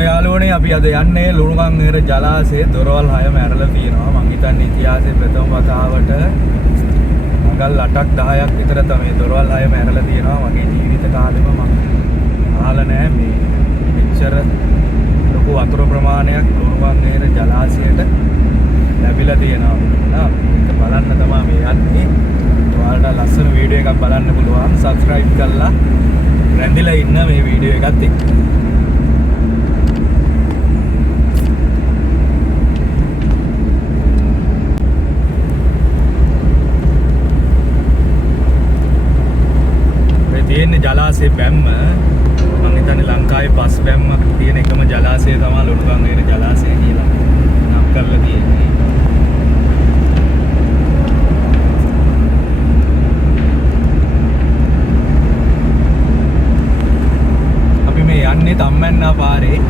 ඔන්න යාළුවනේ අපි අද යන්නේ ලුණුගංගේර ජලාශයේ දොරවල් 6ම ඇරලා තියෙනවා. මං හිතන්නේ ඉතිහාසයේ ප්‍රථම වතාවට මගල් 8ක් 10ක් විතර තමයි දොරවල් 6ම ඇරලා තියෙනවා. මගේ ජීවිත කාලෙම මම අහලා නැහැ මේ මෙච්චර ලොකු වතුර ප්‍රමාණයක් ලුණුගංගේර ජලාශයට ලැබිලා තියෙනවා. ඒක බලන්න තමයි මේ යන්නේ. ඔයාලට ලස්සන වීඩියෝ එකක් බලන්න පුළුවන්. subscribe කරලා රැඳිලා ඉන්න මේ වීඩියෝ එකත් එක්ක. තියෙන්නේ ජලාශයේ බැම්ම. මම හිතන්නේ ලංකාවේ පස් බැම්මක් තියෙන එකම ජලාශය තමයි ලුණුගංගේර ජලාශය කියලා නම් කරලා තියෙන්නේ. අපි මේ යන්නේ තම්මැන්නා පාරේ.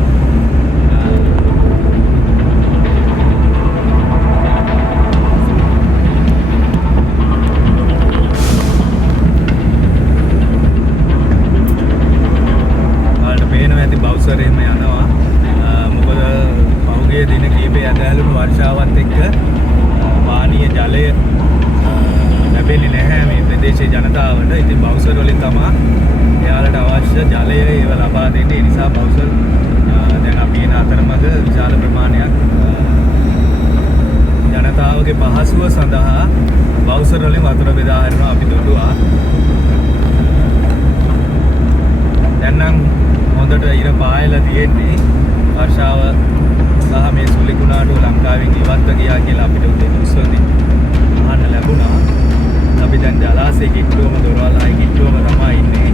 බවුසරේම යනවා. මොකද පහුගිය දින කීපේ ඇදහැළුණු වර්ෂාවත් එක්ක පානීය ජලය ලැබෙන්නේ නැහැ මේ ප්‍රදේශයේ ජනතාවට. ඉතින් බවුසර වලින් තමයි එයාලට අවශ්‍ය ජලය ඒව ලබා දෙන්නේ. ඒ නිසා බවුසර දැන් අපි එන අතරමඟ විශාල ප්‍රමාණයක් ජනතාවගේ පහසුව සඳහා බවුසර වලින් වතුර බෙදා හරිනවා අපි දොඩුවා. දැන් නම් හොඳට ඉර පායලා තියෙන්නේ. වර්ෂාව සහ මේ සුලිකුණාටු ලංකාවෙන් ඉවත්ව ගියා කියලා අපිට උදේ නිවුස් වලින් අහන්න ලැබුණා. අපි දැන් ජලාශයේ කිට්ටුවම දොරවල් 6 කිට්ටුවම තමයි ඉන්නේ.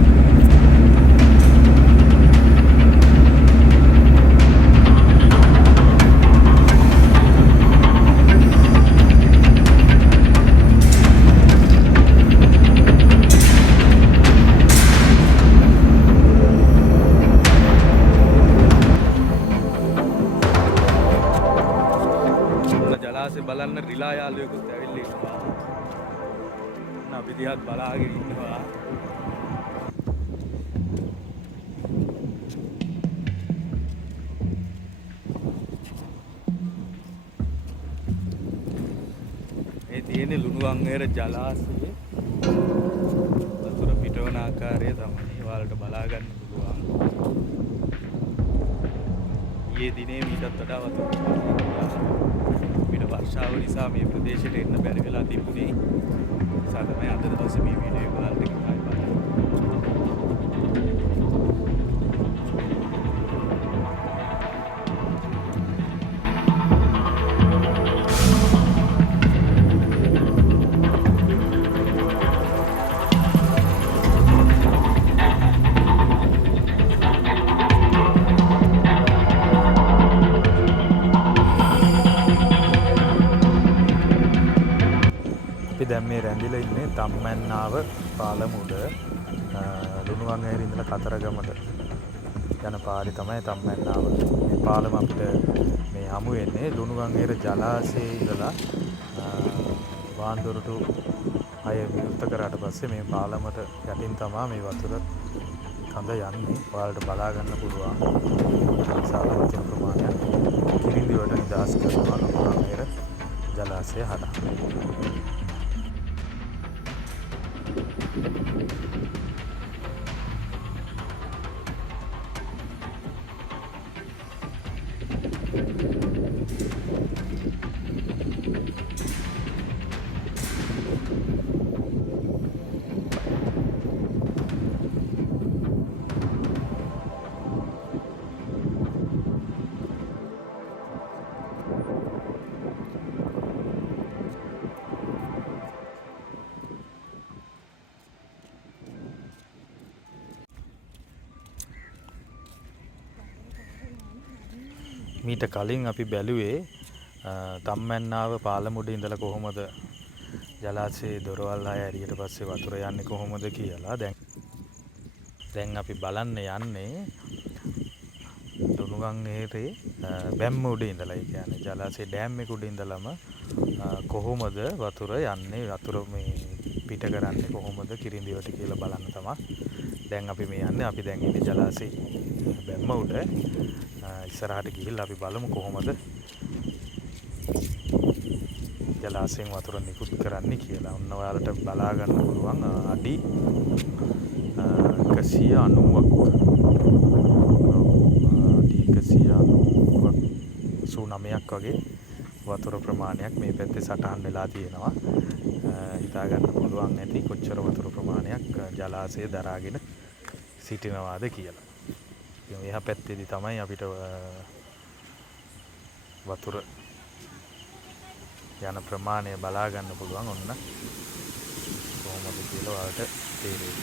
බලන්න රිලා යාළුවෙකුත් ඇවිල්ලා ඉන්නවා. අපි දිහාත් බලාගෙන ඉන්නවා. මේ තියෙන්නේ ලුණුගංගේර ජලාශයේ වතුර පිටවන ආකාරය තමයි ඔයාලට බලා ගන්න පුළුවන්. ඊයේ දිනේ මීටත් වඩා වතුර වර්ෂාව නිසා මේ ප්‍රදේශයට එන්න බැරි වෙලා තිබුණේ. නිසා තමයි අද දවසේ මේ වීඩියෝ එක ඔයාලට ගෙනයි බලන්න. දැන් මේ රැඳිලා ඉන්නේ තම්මැන්නාව පාලමුඩ ලුණුගංගේර ඉඳලා කතරගමට යන පාරේ තමයි තම්මැන්නාව. මේ පාලම අපිට මේ හමු වෙන්නේ ලුණුගංගේර ජලාශයේ ඉඳලා වාන්දොරටු අය විවෘත කරාට පස්සේ මේ පාලමට යටින් තමයි මේ වතුර කඳ යන්නේ. ඔයාලට බලා ගන්න පුළුවන්. විශාල වතුර ප්‍රමාණයක් කිරිඳිවට නිදහස් කරනවා ලුණුගංගේර ජලාශය හරහා. මීට කලින් අපි බැලුවේ තම්මැන්නාව පාලමුඩ ඉඳලා කොහොමද ජලාශයේ දොරවල් 6 ඇරියට පස්සේ වතුර යන්නේ කොහොමද කියලා. දැන් අපි බලන්න යන්නේ ලුණුගංගේරේ බැම්ම උඩ ඉඳලා. ඒ කියන්නේ ජලාශයේ ඩෑම් එක උඩ ඉඳලම කොහොමද වතුර යන්නේ, වතුර මේ පිට කරන්නේ කොහොමද කිරිඳිවට කියලා බලන්න තමයි දැන් අපි මේ යන්නේ. අපි දැන් ඉන්නේ ජලාශයේ බැම්ම උඩ. ඉස්සරහට ගිහිල්ලා අපි බලමු කොහොමද ජලාශයෙන් වතුර නිකුත් කරන්නේ කියලා. ඔන්න ඔයාලට බලා ගන්න පුළුවන් අඩි 190ක්. අඩි 189ක් වගේ වතුර ප්‍රමාණයක් මේ පැත්තේ සටහන් වෙලා තියෙනවා. හිතා ගන්න පුළුවන් ඇති කොච්චර වතුර ප්‍රමාණයක් ජලාශය දරාගෙන සිටිනවාද කියලා. ඉතින් එහා පැත්තේදී තමයි අපිට වතුර යන ප්‍රමාණය බලා ගන්න පුළුවන්. ඔන්න කොහොමද කියලා ඔයාලට තේරෙයි.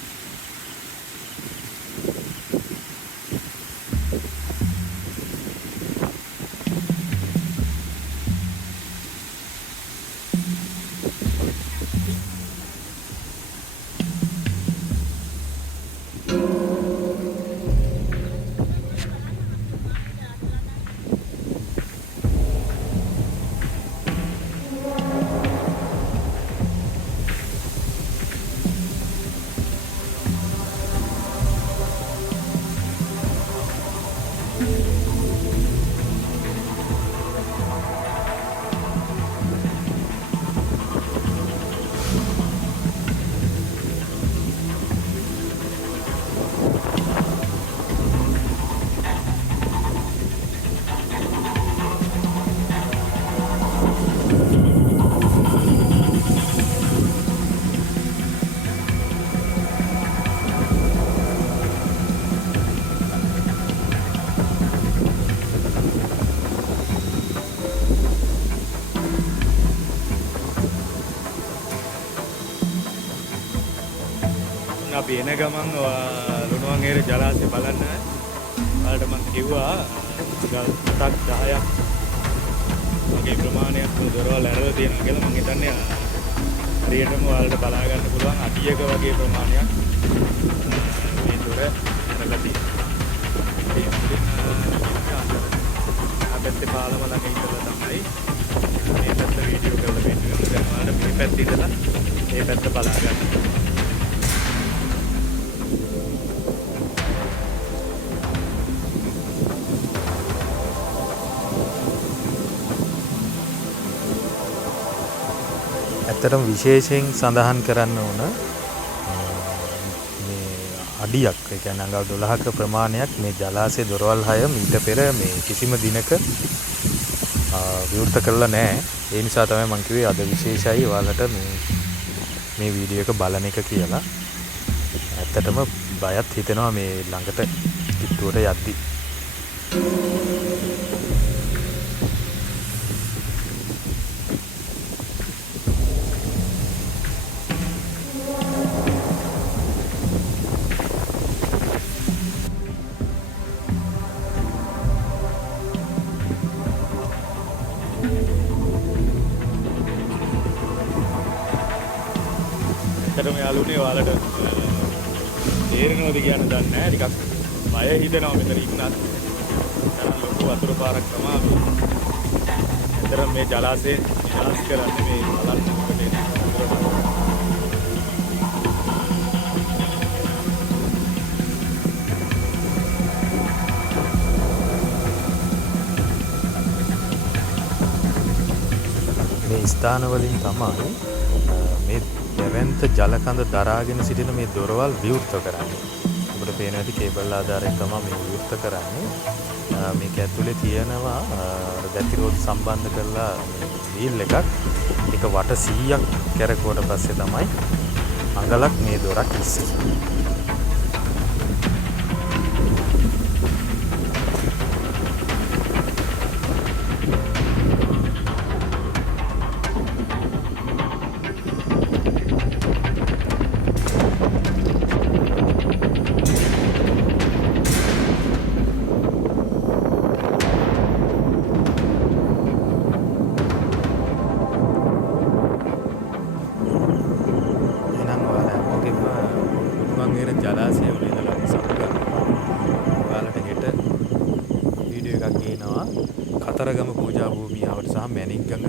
අපි එන ගමන් ලුණුවන්ගේර ජලාශය බලන්න ඔයාලට මම කිව්වා ගල් 7ක් 10ක් වගේ ප්‍රමාණයක් දොරවල් ඇරලා තියෙනවා කියලා. මම හිතන්නේ හරියටම ඔයාලට බලා ගන්න පුළුවන් අඩියක වගේ ප්‍රමාණයක් මේ දොර ඇරලා තියෙනවා. අපිට පාලම ළඟ ඉඳලා තමයි මේ පැත්ත වීඩියෝ කරලා පෙන්නනවා. දැන් ඔයාලට මේ පැත්ත ඉඳලා මේ පැත්ත බලා ගන්න. ඇත්තටම විශේෂයෙන් සඳහන් කරන්න ඕන මේ අඩියක්, ඒ කියන්නේ අඟල් 12ක ප්‍රමාණයක් මේ ජලාශයේ දොරවල් 6 මීට පෙර මේ කිසිම දිනක විවෘත කරලා නැහැ. ඒ නිසා තමයි මම කිව්වේ අද විශේෂයි ඔයාලට මේ වීඩියෝ එක බලන එක කියලා. ඇත්තටම බයත් හිතෙනවා මේ ළඟට කිට්ටුවට යද්දී. ඇත්තටම යාළුවනේ ඔයාලට තේරෙනවද කියන්න දන්නේ නැහැ. ටිකක් බය හිතෙනවා මෙතන ඉන්නත්. තරම් ලොකු වතුර පාරක් තමයි. ඇත්තටම මේ ජලාශයේ විනාශ කරන්නේ මේ බලන්න මොකද එන්නේ. මේ ස්ථාන වලින් තමයි මේ දෙවන්ත ජලකඳ දරාගෙන සිටින මේ දොරවල් විවෘත කරන්නේ. ඔබට පේන ඇති කේබල් ආධාරයෙන් තමයි මේ විවෘත කරන්නේ. මේක ඇතුලේ තියෙනවා ගතිරෝධ සම්බන්ධ කරලා වීල් එකක්. ඒක වට 100ක් කැරකුවට පස්සේ තමයි අඟලක් මේ දොරක් ඉස්සෙන්නේ. ජලාශය වල ඉඳලා සමග ඔයාලට හෙට වීඩියෝ එකක් ගේනවා කතරගම පූජා භූමියාවට සහ මැණික්ගඟ